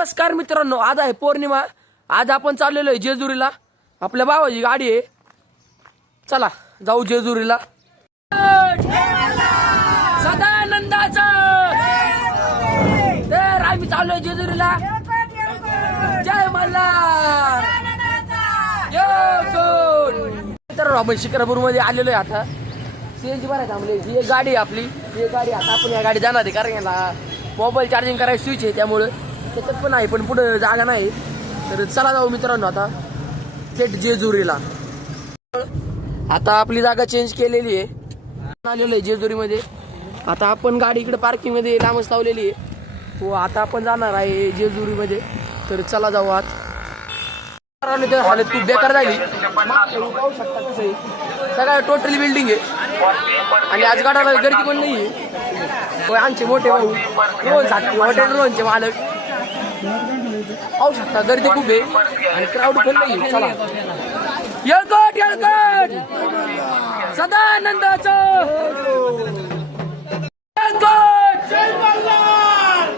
नमस्कार मित्रांनो, आज आहे पौर्णिमा। आज आपण चाललेलो आहे जेजुरीला। आपल्या भावाची गाडी आहे, चला जाऊ जेजुरीला। सदानंदाचा तर आम्ही चाललोय जेजुरीला। जय मल्हार। तर आपण शिक्रापूर मध्ये आलेलो आहे। आता सीएनजी भरायला थांबले। ही एक गाडी आहे आपली, ही गाडी आता आपण या गाडी जाणार आहे, कारण याला मोबाईल चार्जिंग करायची स्विच आहे, त्यामुळे त्याच्यात पण आहे, पण पुढे जागा नाही। तर चला जाऊ मित्रांनो आता थेट जेजुरीला। आता आपली जागा चेंज केलेली आहे, आलेलो आहे जेजुरीमध्ये। आता आपण गाडी इकडे पार्किंग मध्ये लांबच लावलेली आहे। हो, आता आपण जाणार आहे जेजुरीमध्ये। तर चला जाऊ आत। हालत खूप बेकार झाली, पाहू शकता कसं सगळं टोटली बिल्डिंग आहे, आणि आज गाडाला गर्दी पण नाही आहे। आमचे मोठे भाऊ हॉटेल रोहनचे मालक, पाहू शकता गर्दी खूप आहे आणि क्राऊड पण नाही। चला येळकोट येळकोट सदानंदाचं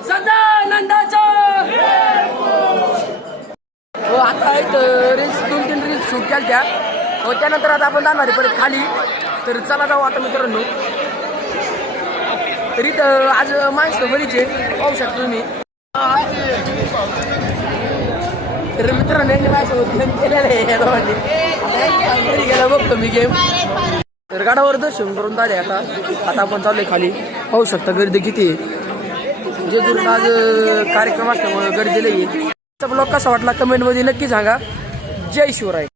सदानंदाचं। हो, आता रील्स 2-3 रील्स शूट केल्या त्या, हो त्यानंतर आता आपण जाणार आहे परत खाली। तर चला जाऊ आता मित्रांनो। तरी तर आज माणसं बरीचे, पाहू शकता तुम्ही। तर मित्रांनो माझ्यासोबत गेम केलेलं आहे, गेला बघतो मी गेम। तर गाडावर दर्शन करून झाले। आता आपण चाललोय खाली, पाहू शकता गर्दी किती आहे। जेजुरीला आज कार्यक्रम असल्यामुळे गर्दी लई आहे। ब्लॉग कसा वाटला कमेंट मध्ये नक्की सांगा। जय शिवराय।